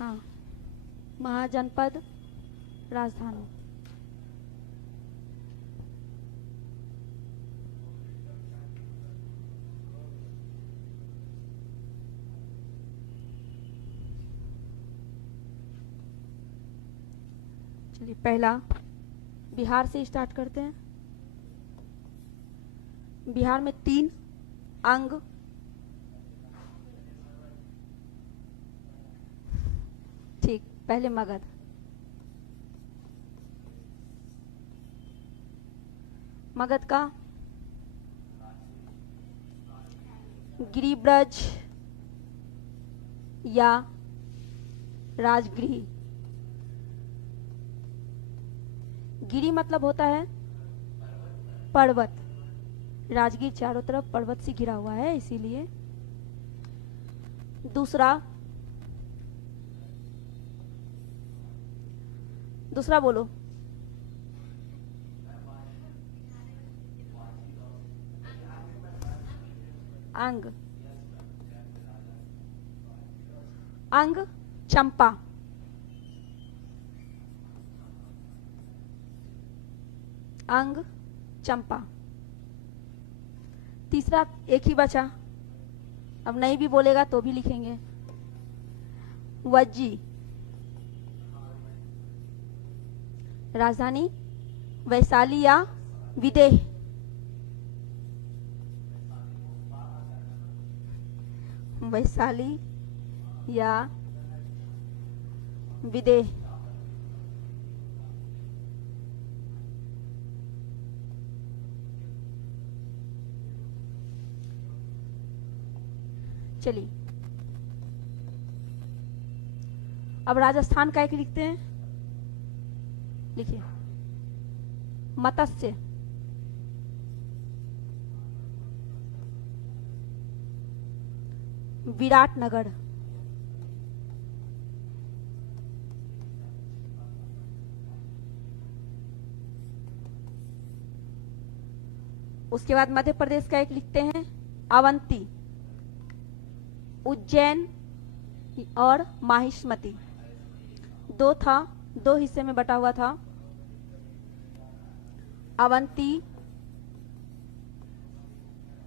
हाँ, महाजनपद राजधानी। चलिए पहला बिहार से स्टार्ट करते हैं। बिहार में 3 अंग। ठीक, पहले मगध। मगध का गिरिब्रज या राजगृह। गिरी मतलब होता है पर्वत। राजगीर चारों तरफ पर्वत से घिरा हुआ है, इसीलिए। दूसरा बोलो। अंग। अंग चंपा। अंग चंपा। तीसरा एक ही बचा, अब नहीं भी बोलेगा तो भी लिखेंगे। वज्जी। राजधानी वैशाली या विदेह। वैशाली या विदेह। चलिए अब राजस्थान का एक लिखते हैं। लिखिए मत्स्य। विराटनगर। उसके बाद मध्य प्रदेश का एक लिखते हैं अवंती। उज्जैन और माहिष्मती। 2 था, 2 हिस्से में बटा हुआ था। अवंती,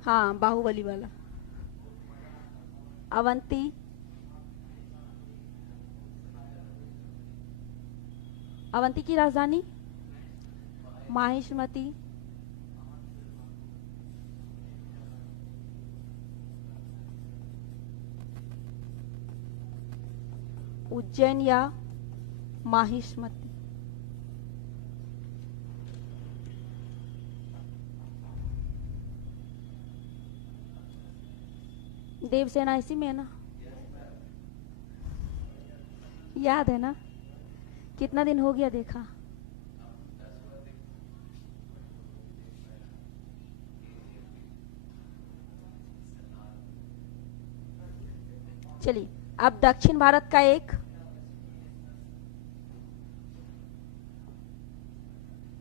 हाँ बाहुबली वाला। अवंती, अवंती की राजधानी माहिष्मती। उज्जैन या माहिष्मती। देवसेना इसी में है ना? याद है ना? कितना दिन हो गया देखा। चलिए अब दक्षिण भारत का एक।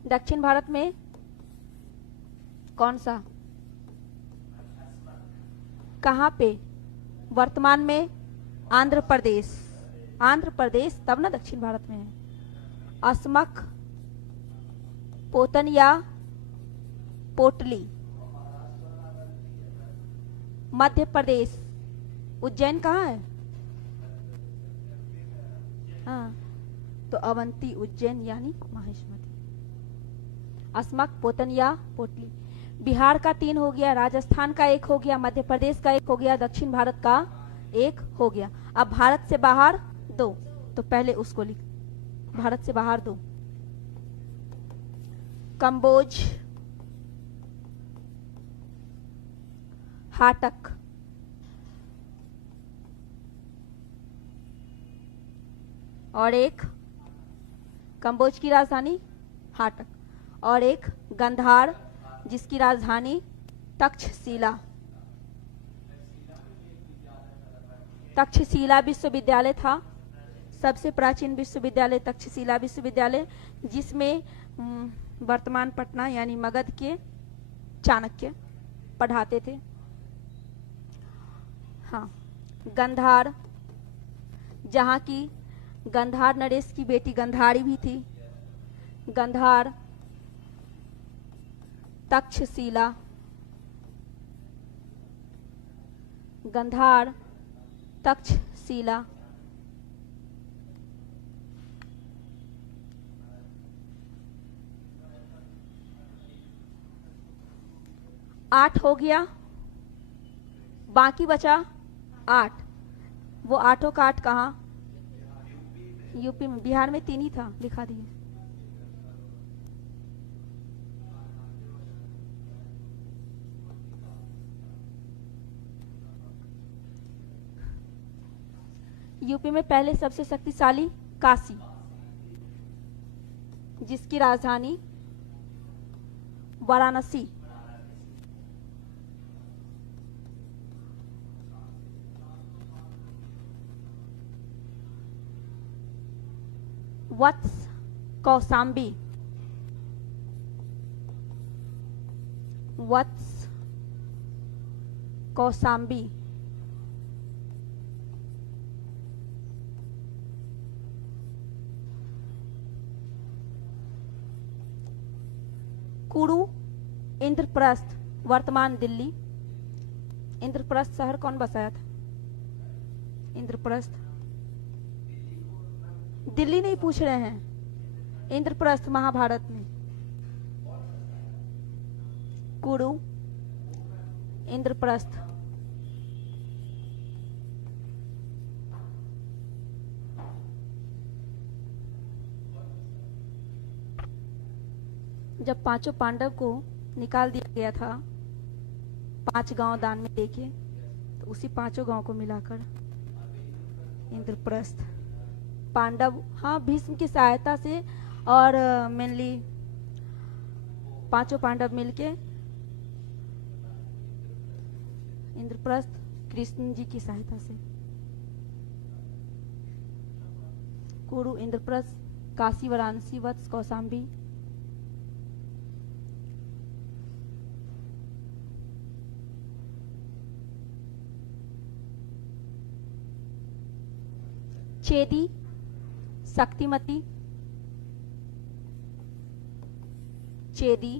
दक्षिण भारत में कौन सा? कहाँ पे? वर्तमान में आंध्र प्रदेश। आंध्र प्रदेश तब ना दक्षिण भारत में है। अस्मक, पोतन या पोटली। मध्य प्रदेश। उज्जैन कहाँ है? हाँ, तो अवंती, उज्जैन यानी माहिष्मती। अस्मक, पोतन या पोटली। बिहार का 3 हो गया, राजस्थान का 1 हो गया, मध्य प्रदेश का 1 हो गया, दक्षिण भारत का 1 हो गया। अब भारत से बाहर 2, तो पहले उसको लिख। भारत से बाहर 2। कंबोज, हाटक। और एक कंबोज की राजधानी हाटक, और एक गंधार जिसकी राजधानी तक्षशिला। तक्षशिला विश्वविद्यालय था, सबसे प्राचीन विश्वविद्यालय तक्षशिला विश्वविद्यालय, जिसमें वर्तमान पटना यानी मगध के चाणक्य पढ़ाते थे। हाँ, गंधार जहाँ की गंधार नरेश की बेटी गंधारी भी थी। गंधार तक्षशिला, गंधार तक्षशिला। आठ हो गया, बाकी बचा 8। वो आठों का 8 कहाँ? यूपी में। बिहार में 3 ही था, लिखा दिए। यूपी में पहले सबसे शक्तिशाली काशी, जिसकी राजधानी वाराणसी। वत्स कौशाम्बी, वत्स कौशाम्बी। कुरु इंद्रप्रस्थ, वर्तमान दिल्ली। इंद्रप्रस्थ शहर कौन बसाया था? इंद्रप्रस्थ दिल्ली नहीं पूछ रहे हैं, इंद्रप्रस्थ महाभारत में। कुरु इंद्रप्रस्थ। जब 5 पांडव को निकाल दिया गया था, 5 गांव दान में देके, तो उसी 5 गांव को मिलाकर इंद्रप्रस्थ। पांडव, हाँ, भीष्म की सहायता से, और मेनली 5 पांडव मिलके इंद्रप्रस्थ, कृष्ण जी की सहायता से। कुरु इंद्रप्रस्थ, काशी वाराणसी वत्स कौशाम्बी। चेदी शक्तिमती, चेदी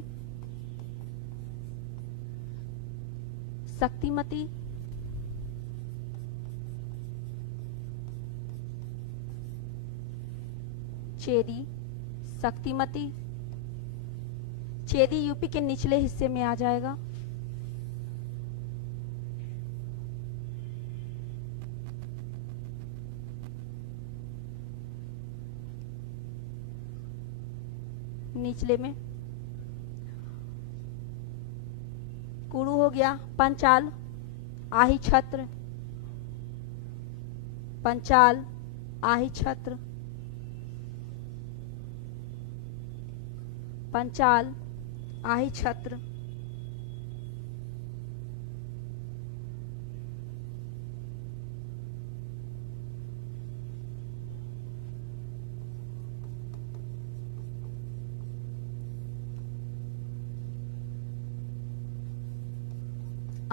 शक्तिमती। चेदी शक्तिमती। चेदी यूपी के निचले हिस्से में आ जाएगा। निचले में। कुरु हो गया। पंचाल, आही छत्र, पंचाल, आही छत्र, पंचाल, आही छत्र।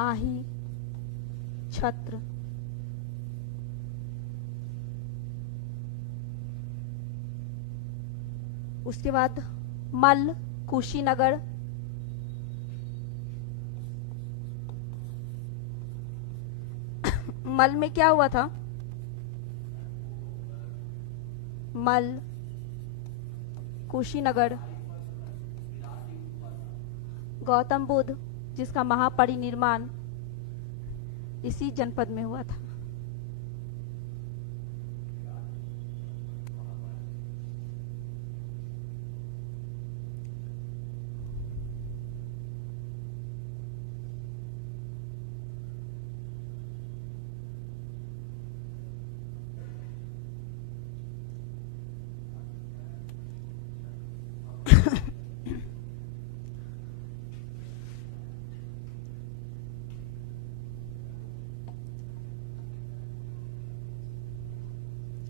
आही छत्र। उसके बाद मल्ल, कुशीनगर, मल्ल में क्या हुआ था? मल्ल, कुशीनगर, गौतम बुद्ध, जिसका महापरिनिर्वाण इसी जनपद में हुआ था।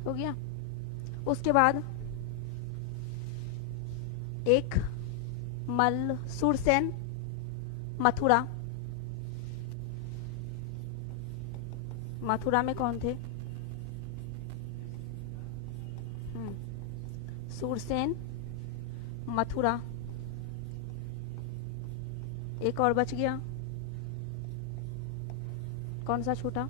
हो गया। उसके बाद एक मल्ल सुरसेन, मथुरा। मथुरा में कौन थे? सूरसेन, मथुरा। एक और बच गया, कौन सा छूटा?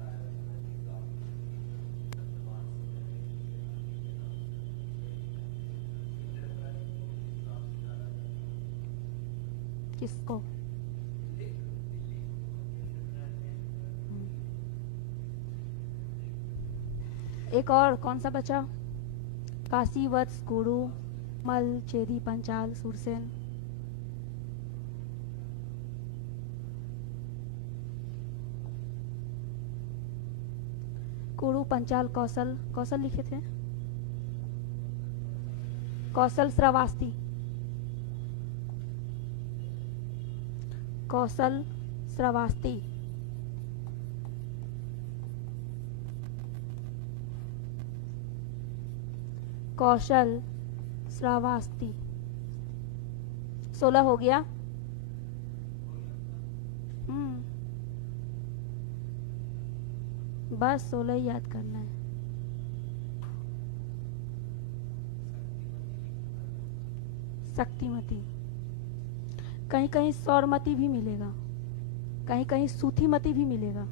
किसको? एक और कौन सा बचा? काशी, वत्स, कुरु, मल, चेदी, पंचाल, सूरसेन। कुरु, पंचाल, कौशल। कौशल लिखे थे, कौशल, श्रावस्ती। कौशल, श्रावस्ती। कौशल, श्रावस्ती। 16 हो गया। बस 16 ही याद करना है। शक्तिमती। कहीं कहीं सौरमती भी मिलेगा, कहीं कहीं सूथीमती भी मिलेगा।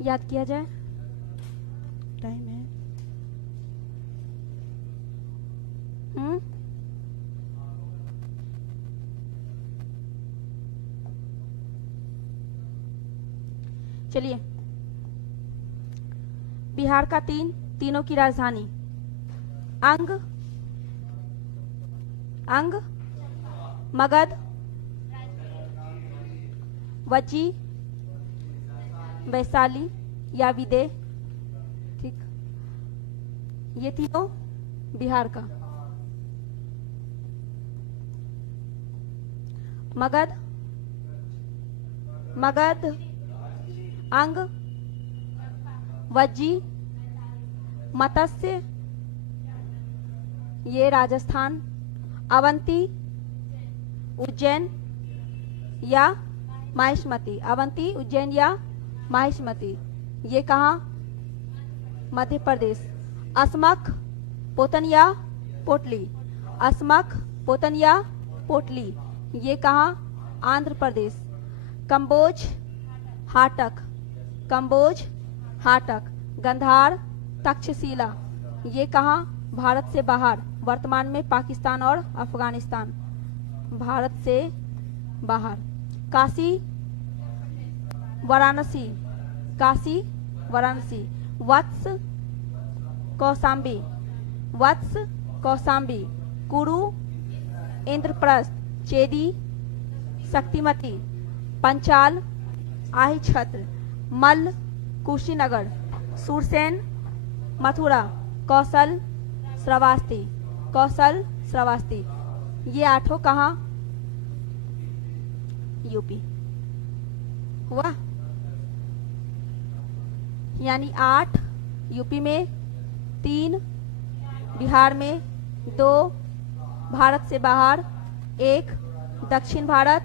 याद किया जाए, टाइम है। चलिए, बिहार का तीनों की राजधानी। अंग, मगध, वज्जी, वैशाली या विदेह। ठीक, ये तीनों बिहार का। मगध, अंग, वज्जी, मत्स्य, ये राजस्थान। अवंती, उज्जैन या माहिष्मती। अवंती, उज्जैन या माहिष्मती, ये कहाँ? मध्य प्रदेश। अस्मक, पोतन या पोटली। अस्मक, पोतन या पोटली, ये कहाँ? आंध्र प्रदेश। कंबोज, हाटक। कंबोज, हाटक। गंधार, तक्षशिला, ये कहाँ? भारत से बाहर, वर्तमान में पाकिस्तान और अफगानिस्तान। भारत से बाहर। काशी, वाराणसी। काशी, वाराणसी। वत्स, कौशाम्बी। वत्स, कौशाम्बी। कुरु, इंद्रप्रस्थ। चेदी, शक्तिमती। पंचाल, आही छत्र। मल्ल, कुशीनगर। सूरसेन, मथुरा। कौशल, श्रावस्ती। कौशल, श्रावस्ती, ये 8 कहाँ? यूपी। हुआ, यानी 8 यूपी में, 3 बिहार में, 2 भारत से बाहर, 1 दक्षिण भारत,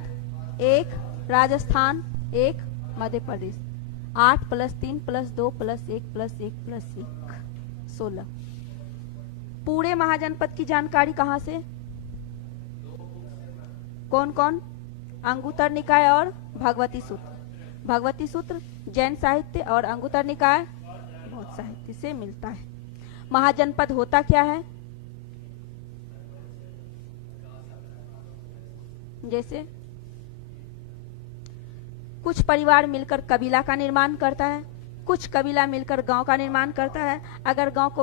1 राजस्थान, 1 मध्य प्रदेश। 8 + 3 + 2 + 1 + 1 + 1 16। पूरे महाजनपद की जानकारी कहाँ से? कौन कौन? अंगुत्तर निकाय और भगवती सूत्र। भगवती सूत्र जैन साहित्य और अंगुत्तर निकाय बौद्ध साहित्य से मिलता है। महाजनपद होता क्या है? जैसे कुछ परिवार मिलकर कबीला का निर्माण करता है, कुछ कबीला मिलकर गांव का निर्माण करता है। अगर गांव को